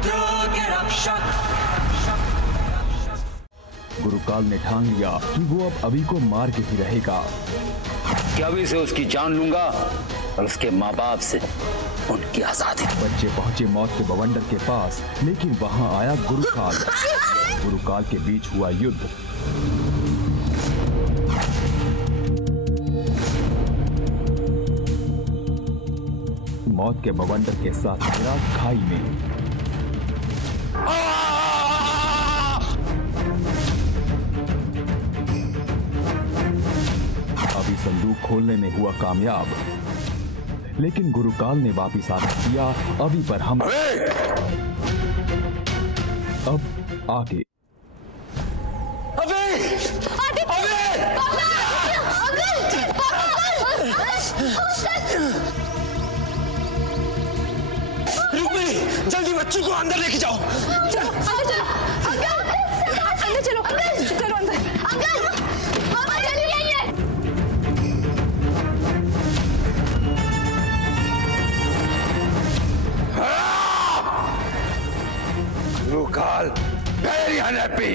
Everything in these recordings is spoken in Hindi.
पुत्रों के रक्षक। गुरुकाल ने ठान लिया कि वो अब अभी को मार के ही रहेगा। कि अभी से उसकी जान लूंगा और उसके माँ बाप से उनकी आजादी। बच्चे पहुंचे मौत के बवंडर के पास, लेकिन वहां आया गुरुकाल। गुरुकाल के बीच हुआ युद्ध। मौत के बवंडर के साथ गिरा खाई में। अभी संदूक खोलने में हुआ कामयाब, लेकिन गुरुकाल ने वापिस आना किया अभी पर हम। अब आगे जल्दी बच्चों को अंदर लेके जाओ। चलो अंदर चलो, चलो अंदर। गुरुकाल very unhappy।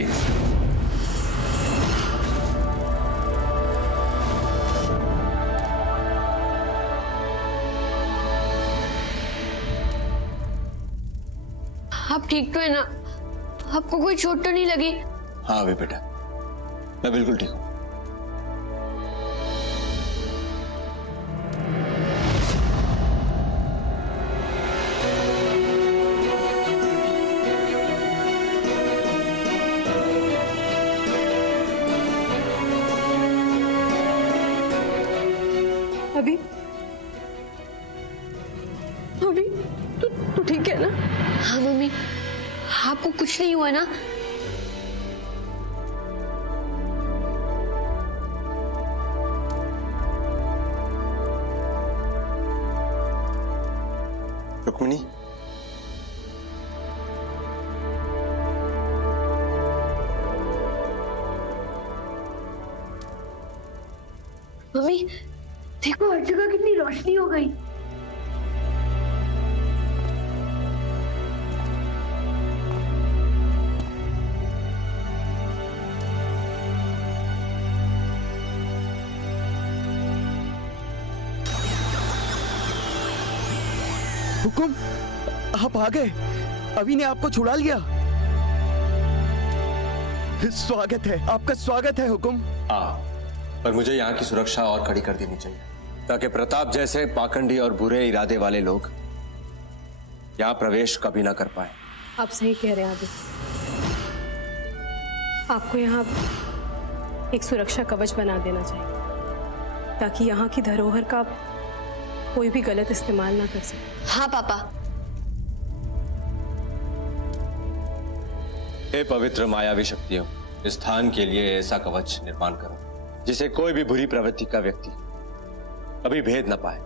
आप ठीक तो है ना? आपको कोई चोट तो नहीं लगी? हाँ अभी बेटा, मैं बिल्कुल ठीक हूँ। अभी तू ठीक है ना? हाँ मम्मी, आपको कुछ नहीं हुआ ना? रुक्मिणी, मम्मी देखो हर जगह कितनी रोशनी हो गई। हुकुम, आप आ गए। अभी ने आपको छुड़ा लिया। स्वागत है, आपका स्वागत है हुकुम। पर मुझे यहाँ की सुरक्षा और कड़ी कर देनी चाहिए, ताकि प्रताप जैसे पाखंडी और बुरे इरादे वाले लोग यहाँ प्रवेश कभी ना कर पाए। आप सही कह रहे हैं आदित्य, आपको यहाँ एक सुरक्षा कवच बना देना चाहिए, ताकि यहाँ की धरोहर का कोई भी गलत इस्तेमाल ना कर सके। हाँ पापा। हे पवित्र मायावी शक्तियों, इस स्थान के लिए ऐसा कवच निर्माण करो जिसे कोई भी बुरी प्रवृत्ति का व्यक्ति कभी भेद न पाए।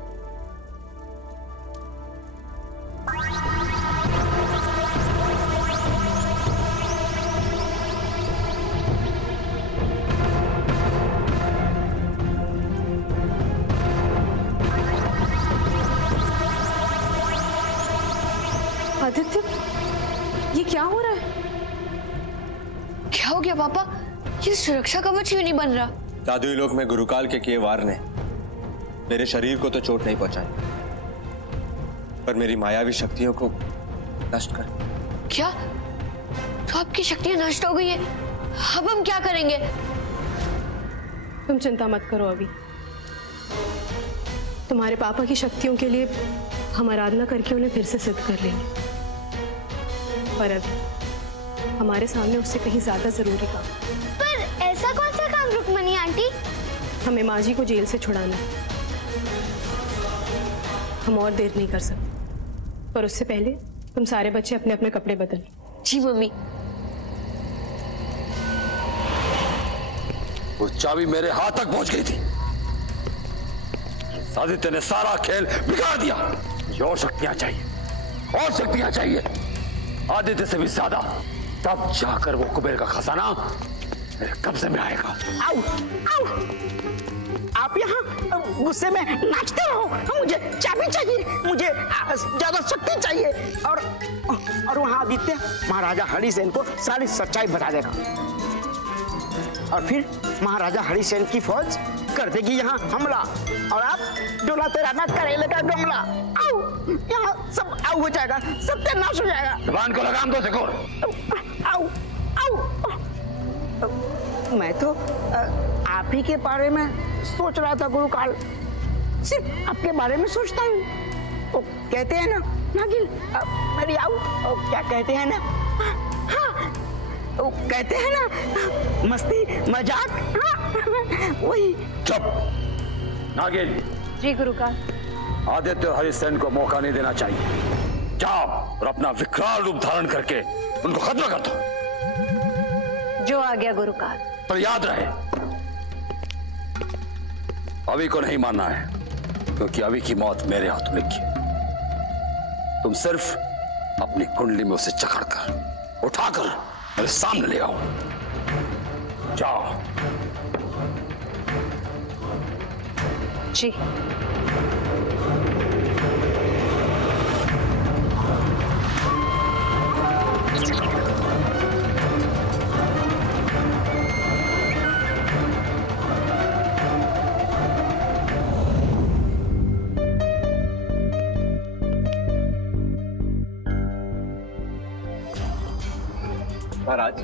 आदित्य, ये क्या हो रहा है? क्या हो गया पापा? ये सुरक्षा कवच क्यों नहीं बन रहा? जादुई लोक में गुरुकाल के किए वार ने मेरे शरीर को तो चोट नहीं पहुंचाई, पर मेरी मायावी शक्तियों को नष्ट कर। क्या? तो आपकी शक्तियां नष्ट हो गई है? अब हम क्या करेंगे? तुम चिंता मत करो अभी। तुम्हारे पापा की शक्तियों के लिए हम आराधना करके उन्हें फिर से सिद्ध कर लेंगे। पर अभी हमारे सामने उससे कहीं ज्यादा जरूरी काम। पर ऐसा कौन सा काम रुक्मणी आंटी? हमें माँ जी को जेल से छुड़ाना है। हम और देर नहीं कर सकते, पर उससे पहले तुम सारे बच्चे अपने अपने कपड़े बदल। जी मम्मी। वो चाबी मेरे हाथ तक पहुंच गई थी। आदित्य ने सारा खेल बिगाड़ दिया। और शक्तियां चाहिए, और शक्तियां चाहिए, आदित्य से भी ज्यादा। तब जाकर वो कुबेर का खजाना मेरे कब्जे में आएगा। आओ, आओ। आप यहाँ गुस्से में नाचते रहो। मुझे चाबी चाहिए, मुझे ज्यादा शक्ति चाहिए, और वहां आदित्य महाराजा हरिसेन को सारी सच्चाई बता देगा और फिर महाराजा हरिसेन की फौज कर देगी यहाँ हमला और आप डोला तेरा ना करेले का डोंगला आओ यहाँ सब आउ हो जाएगा, सत्यानाश हो जाएगा। जबान को लगाम दो सिकोर। आओ आओ मैं तो आप ही के बारे में सोच रहा था गुरुकाल, सिर्फ आपके बारे में सोचता हूँ। वो कहते हैं ना नागिल मेरी आओ, क्या कहते हैं ना, हाँ वो कहते हैं ना मस्ती मजाक, हाँ वही। चुप नागिन। जी गुरुकाल। आदित्य हरिसेन को मौका नहीं देना चाहिए। जाओ और अपना विकराल रूप धारण करके उनको खत्म कर दो। जो आ गया गुरुकाल। पर याद रहे अभी को नहीं मानना है, क्योंकि अभी की मौत मेरे हाथों लिखी है। तुम सिर्फ अपनी कुंडली में उसे जकड़कर उठाकर मेरे सामने ले आओ। जाओ। जी। महाराज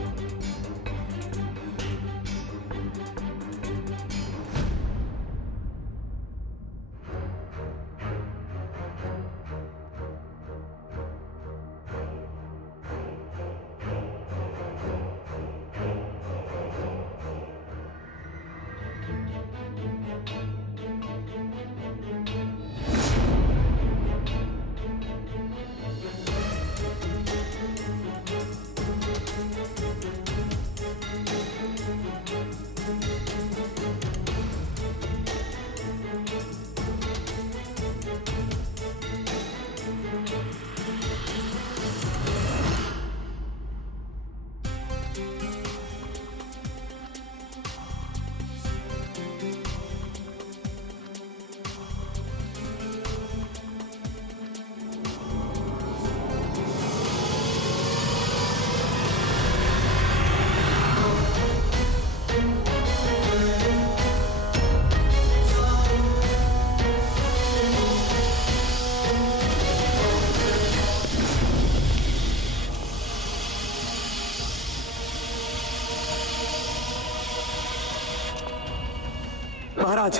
महाराज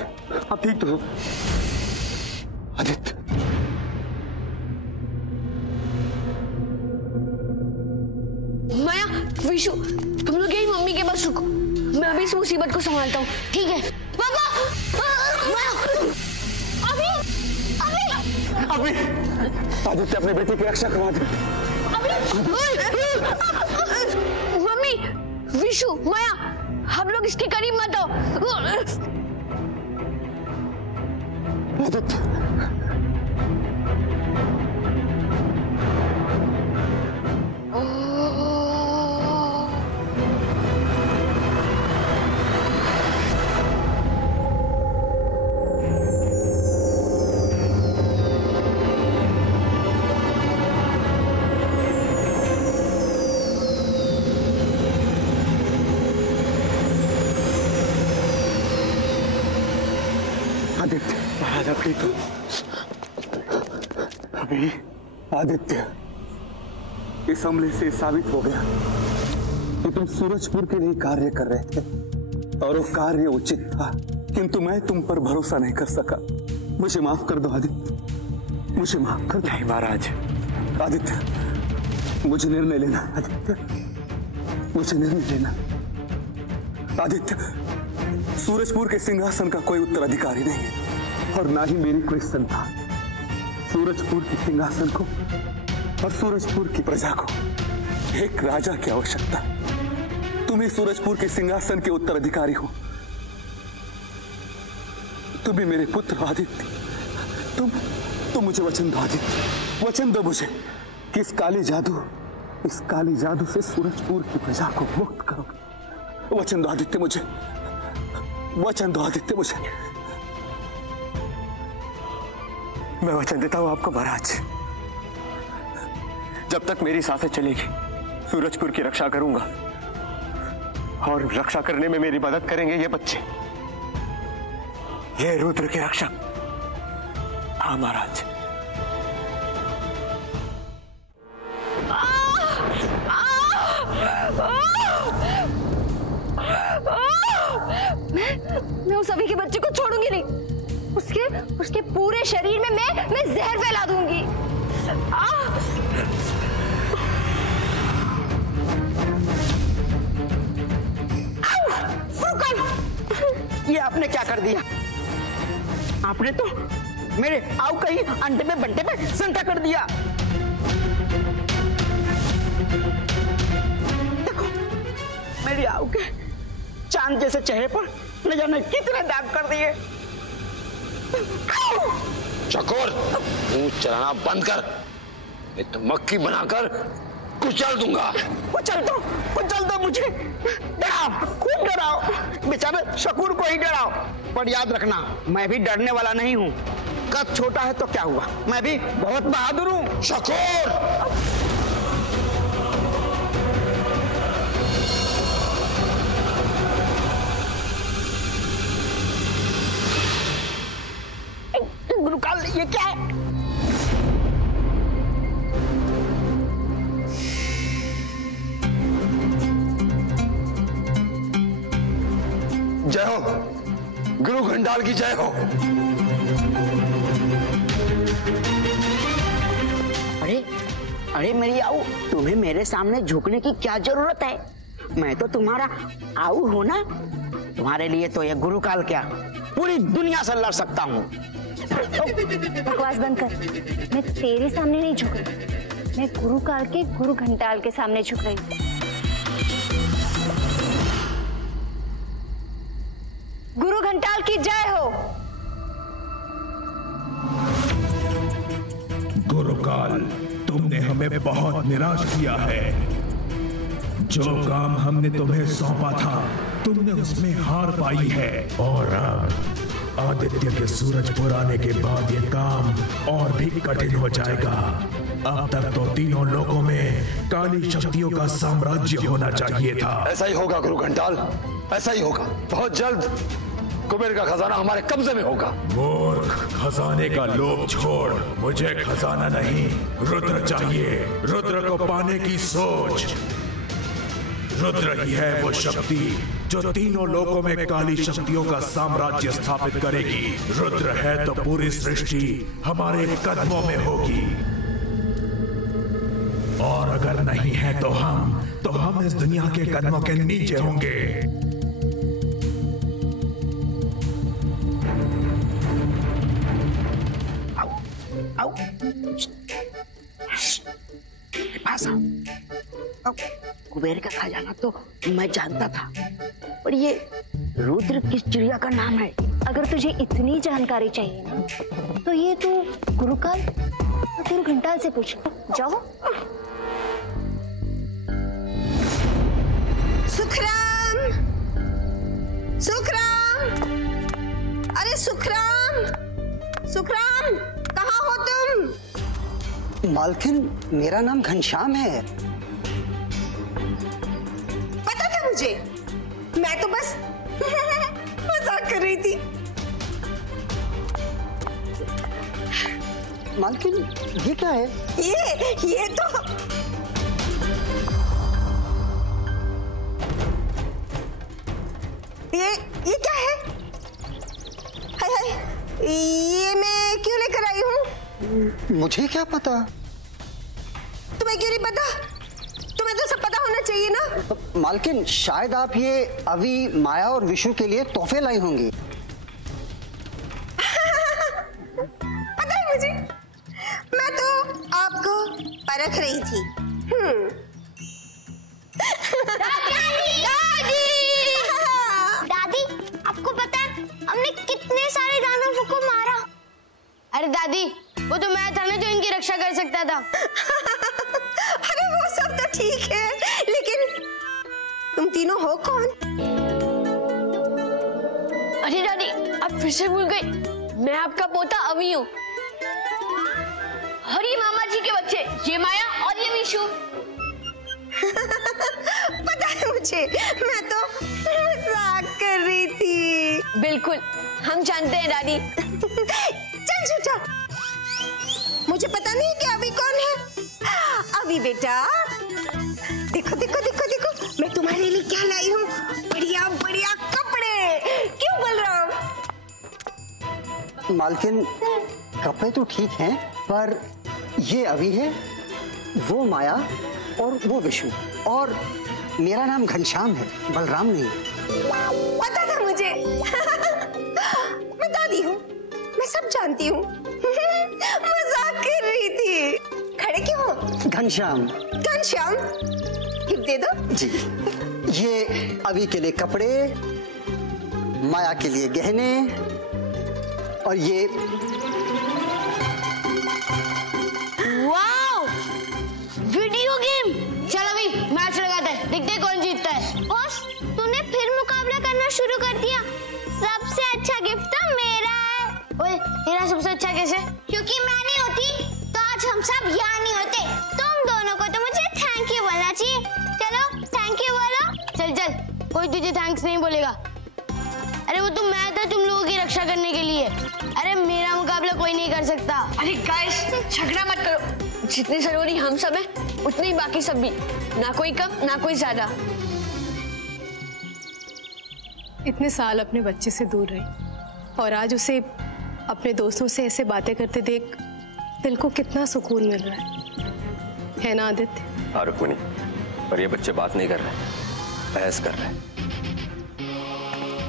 आप ठीक तो हो? आदित्य माया विशु तुम लोग यही मम्मी के पास रुको, मैं अभी इस मुसीबत को संभालता हूँ। ठीक है पापा। माया अभी अभी अभी आदित्य अपने बेटे की रक्षा करवा दे। मम्मी विशु माया हम लोग इसके करीब मत आओ। आदित्य आदित्य महाराज आप ठीक हो? अभी आदित्य इस हमले से साबित हो गया कि तुम सूरजपुर के लिए कार्य कर रहे थे और वो कार्य उचित था, किंतु मैं तुम पर भरोसा नहीं कर सका। मुझे माफ कर दो आदित्य, मुझे माफ कर दो। नहीं महाराज। आदित्य मुझे निर्णय लेना। आदित्य मुझे निर्णय लेना। आदित्य सूरजपुर के सिंहासन का कोई उत्तराधिकारी नहीं है और ना ही मेरी कोई संतान। सूरजपुर के सिंहासन को और सूरजपुर की प्रजा को एक राजा की आवश्यकता। तुम ही सूरजपुर के सिंहासन के उत्तराधिकारी हो। तुम ही मेरे पुत्र आदित्य। तुम मुझे वचन दो आदित्य, वचन दो मुझे कि इस काली जादू से सूरजपुर की प्रजा को मुक्त करोगे। वचन दो आदित्य मुझे, वचन दो आदित्य मुझे। मैं वचन देता हूं आपको महाराज, जब तक मेरी सांसें चलेगी सूरजपुर की रक्षा करूंगा और रक्षा करने में मेरी मदद करेंगे ये बच्चे, ये रुद्र के रक्षक। हाँ महाराज। मैं उस अभी के बच्चे को छोड़ूंगी नहीं। उसके पूरे शरीर में मैं जहर फैला दूंगी। ये आपने क्या कर दिया? आपने तो मेरे आऊ कहीं अंडे पे बंटे पे संटा कर दिया। देखो मेरी आऊ के चांद जैसे चेहरे पर न जाने कितने दाग कर दिए। चकोर, मुंह चलाना बंद कर, नहीं तो मक्खी बनाकर कुचल दूंगा। कुचल दो मुझे, डराओ, खूब डराओ, बेचारे शकूर को ही डराओ, पर याद रखना मैं भी डरने वाला नहीं हूँ। कद छोटा है तो क्या हुआ, मैं भी बहुत बहादुर हूँ। शकूर, गुरुकाल ये क्या है? जय हो, गुरु घंटाल की जय हो। अरे मेरी आऊ, तुम्हें मेरे सामने झुकने की क्या जरूरत है? मैं तो तुम्हारा आऊ हूं ना। तुम्हारे लिए तो ये गुरुकाल क्या, पूरी दुनिया से लड़ सकता हूँ। बकवास बंद कर। मैं तेरे सामने नहीं झुक रही, मैं गुरुकाल के गुरु घंटाल के सामने झुक रही हूँ। गुरु घंटाल की जय हो। गुरुकाल, तुमने हमें बहुत निराश किया है। जो काम हमने तुम्हें सौंपा था तुमने उसमें हार पाई है, और अब आदित्य के सूरजपुर आने के बाद ये काम और भी कठिन हो जाएगा। अब तक तो तीनों लोकों में काली शक्तियों का साम्राज्य होना चाहिए था। ऐसा ही होगा गुरु घंटाल, ऐसा ही होगा। बहुत जल्द कुबेर का खजाना हमारे कब्जे में होगा। मूर्ख, खजाने का लोभ छोड़, मुझे खजाना नहीं रुद्र चाहिए। रुद्र को पाने की सोच। रुद्र ही है वो शक्ति जो तीनों लोकों में काली शक्तियों का साम्राज्य स्थापित करेगी। रुद्र है तो पूरी सृष्टि हमारे कदमों में होगी, और अगर नहीं है तो हम इस दुनिया के कदमों के नीचे होंगे। आओ, पास आओ। कुबेर का खजाना तो मैं जानता था, पर ये रुद्र किस चिड़िया का नाम है? अगर तुझे इतनी जानकारी चाहिए ना, तो ये तू गुरुकाल और गुरु घंटाल से पूछ। जाओ। सुखराम, सुखराम, अरे सुखराम, सुखराम, कहाँ हो तुम? मालकिन, मेरा नाम घनश्याम है। पता था मुझे, मैं तो बस मजाक कर रही थी। मालकिन, ये क्या है? ये तो ये क्या है? हाय हाय, ये मैं क्यों लेकर आई हूँ? मुझे क्या पता? तुम्हें क्यों नहीं पता? तुम्हें तो सब पता होना चाहिए ना। मालकिन, शायद आप ये अभी माया और विशु के लिए तोहफे लाई होंगी। पता है मुझे, मैं तो आपको परख रही थी। दादी, आपको पता है हमने कितने सारे दानवों को मारा? अरे दादी, वो तो मैं था ना जो इनकी रक्षा कर सकता था। अरे वो सब तो ठीक है, लेकिन तुम तीनों हो कौन? अरे दादी, आप फिर से भूल गई। मैं आपका पोता अमी हूँ, और ये मामा जी के बच्चे, ये माया और ये विशु। विशु? पता है मुझे, मैं तो मजाक कर रही थी। बिल्कुल, हम जानते हैं दादी। चल झूठा, मुझे पता नहीं कि अभी कौन है। अभी बेटा, देखो देखो देखो देखो, मैं तुम्हारे लिए क्या लाई हूँ। बढ़िया बढ़िया कपड़े। क्यों बलराम? मालकिन, कपड़े तो ठीक हैं, पर ये अभी है, वो माया और वो विशु, और मेरा नाम घनश्याम है, बलराम नहीं। पता था मुझे। मैं दादी हूँ, मैं सब जानती हूँ। मजाक कर रही थी। खड़े क्यों हो? घनश्याम। घनश्याम, गिफ्ट दे दो। जी, ये अभी के लिए कपड़े, माया के लिए गहने, और ये वाओ, वीडियो गेम। चल अभी मैच लगाते हैं, देखते हैं कौन जीतता है। बॉस, तूने फिर मुकाबला करना शुरू कर दिया। सबसे अच्छा गिफ्ट तो मेरा है। ओए, तेरा सबसे अच्छा कैसे? क्योंकि मैं नहीं होती तो आज हम सब यहाँ नहीं होते। तुम दोनों को तो मुझे थैंक यू बोलना चाहिए। चलो थैंक यू बोलो। चल चल, कोई तुझे थैंक्स नहीं बोलेगा। अरे वो तो मैं था तुम लोगों की रक्षा करने के लिए। अरे मेरा मुकाबला कोई नहीं कर सकता। अरे गाइस, झगड़ा मत करो। जितने जरूरी हम सब हैं, उतने ही बाकी सब भी। ना कोई कम, ना कोई ज्यादा। इतने साल अपने बच्चे से दूर रही और आज उसे अपने दोस्तों से ऐसे बातें करते देख दिल को कितना सुकून मिल रहा है ना आदित्य? हाँ रुक्मिणी, पर ये बच्चे बात नहीं कर रहे, बहस कर रहे हैं।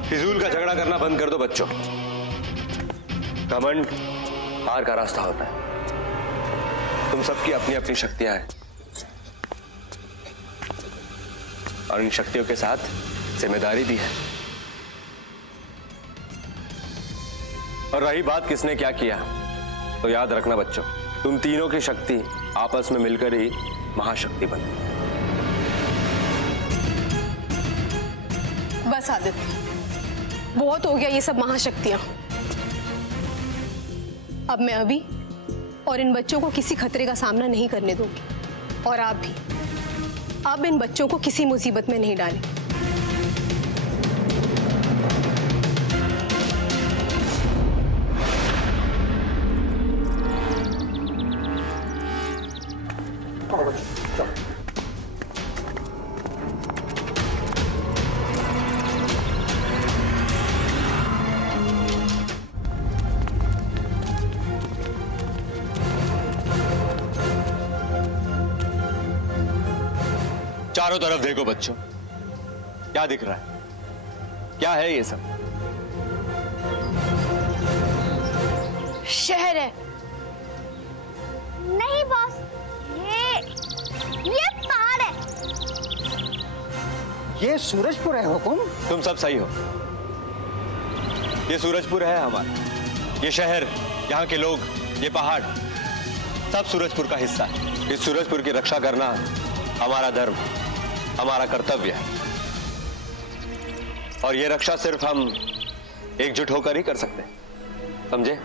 फिजूल का झगड़ा करना बंद कर दो बच्चों। घमंड हार का रास्ता होता है। तुम सबकी अपनी अपनी शक्तियां हैं और इन शक्तियों के साथ जिम्मेदारी भी है। और रही बात किसने क्या किया, तो याद रखना बच्चों, तुम तीनों की शक्ति आपस में मिलकर ही महाशक्ति बनी। बस आदित्य, बहुत हो गया ये सब महाशक्तियां। अब मैं अभी और इन बच्चों को किसी खतरे का सामना नहीं करने दूंगी, और आप भी अब इन बच्चों को किसी मुसीबत में नहीं डालें। चारों तरफ देखो बच्चों, क्या दिख रहा है? क्या है ये सब? शहर है। नहीं बॉस, ये पहाड़ है। ये सूरजपुर है हुकुम। तुम सब सही हो, ये सूरजपुर है हमारा। ये शहर, यहाँ के लोग, ये पहाड़, सब सूरजपुर का हिस्सा है। इस सूरजपुर की रक्षा करना हमारा धर्म, हमारा कर्तव्य है। और ये रक्षा सिर्फ हम एकजुट होकर ही कर सकते हैं, समझे?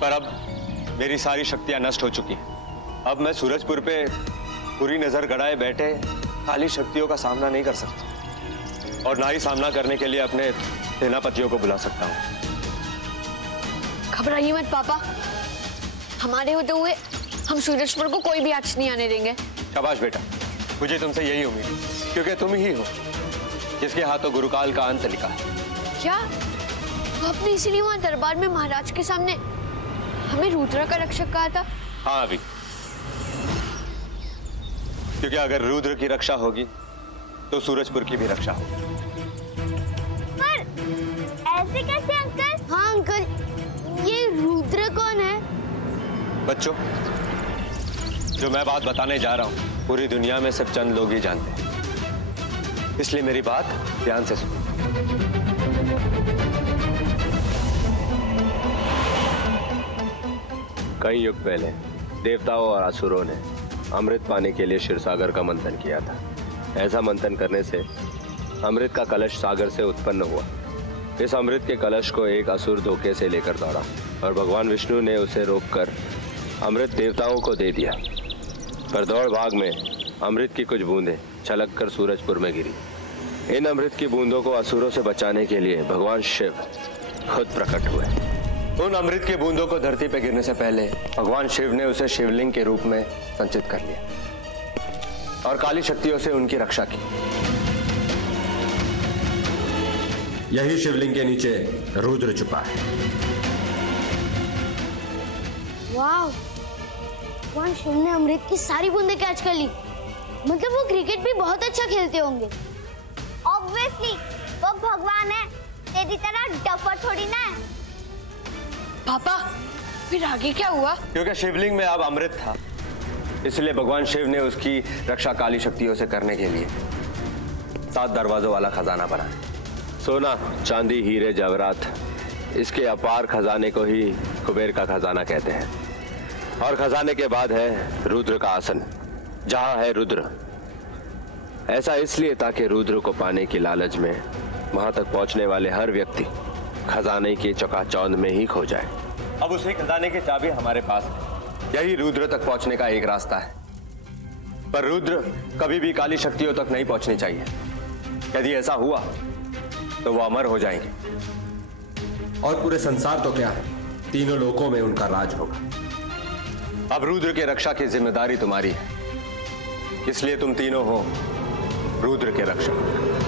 पर अब मेरी सारी शक्तियां नष्ट हो चुकी हैं। अब मैं सूरजपुर पे बुरी नजर गड़ाए बैठे खाली शक्तियों का सामना नहीं कर सकता, और ना ही सामना करने के लिए अपने सेनापतियों को बुला सकता हूं। घबराइए मत पापा, हमारे होते हुए हम सूरजपुर को कोई भी आंच नहीं आने देंगे। शाबाश बेटा, मुझे तुमसे यही उम्मीद, क्योंकि तुम ही हो जिसके हाथों गुरुकाल का अंत लिखा है। क्या तो आपने इसीलिए वहां दरबार में महाराज के सामने हमें रुद्र का रक्षक कहा था? हाँ अभी, क्योंकि अगर रुद्र की रक्षा होगी तो सूरजपुर की भी रक्षा होगी। पर ऐसे कैसे अंकल? हाँ अंकल, ये रुद्र कौन है? बच्चों, जो मैं बात बताने जा रहा हूं पूरी दुनिया में सिर्फ चंद लोग ही जानते हैं, इसलिए मेरी बात ध्यान से सुनो। कई युग पहले देवताओं और असुरों ने अमृत पाने के लिए क्षीरसागर का मंथन किया था। ऐसा मंथन करने से अमृत का कलश सागर से उत्पन्न हुआ। इस अमृत के कलश को एक असुर धोखे से लेकर दौड़ा और भगवान विष्णु ने उसे रोककर अमृत देवताओं को दे दिया, पर दौड़ भाग में अमृत की कुछ बूंदें छलक कर सूरजपुर में गिरी। इन अमृत की बूंदों को असुरों से बचाने के लिए भगवान शिव खुद प्रकट हुए। उन अमृत की बूंदों को धरती पर गिरने से पहले भगवान शिव ने उसे शिवलिंग के रूप में संचित कर लिया और काली शक्तियों से उनकी रक्षा की। यही शिवलिंग के नीचे रुद्र छुपा है। वाह, भगवान शिव ने अमृत की सारी बूंदें कैच कर ली। मतलब वो क्रिकेट भी बहुत अच्छा खेलते होंगे। ऑब्वियसली वो भगवान है, तेरी तरह डफर थोड़ी ना है। पापा फिर आगे क्या हुआ? क्योंकि शिवलिंग में अब अमृत था, इसलिए भगवान शिव ने उसकी रक्षा काली शक्तियों से करने के लिए 7 दरवाजों वाला खजाना बनाया। सोना, चांदी, हीरे, जवाहरात, इसके अपार खजाने को ही कुबेर का खजाना कहते हैं। और खजाने के बाद है रुद्र का आसन, जहां है रुद्र। ऐसा इसलिए ताकि रुद्र को पाने की लालच में वहां तक पहुंचने वाले हर व्यक्ति खजाने की चकाचौंध में ही खो जाए। अब उसी खजाने की चाबी हमारे पास है। यही रुद्र तक पहुंचने का एक रास्ता है, पर रुद्र कभी भी काली शक्तियों तक नहीं पहुंचनी चाहिए। यदि ऐसा हुआ तो वो अमर हो जाएंगे और पूरे संसार तो क्या, तीनों लोकों में उनका राज होगा। अब रुद्र की रक्षा की जिम्मेदारी तुम्हारी है, इसलिए तुम तीनों हो रुद्र के रक्षक।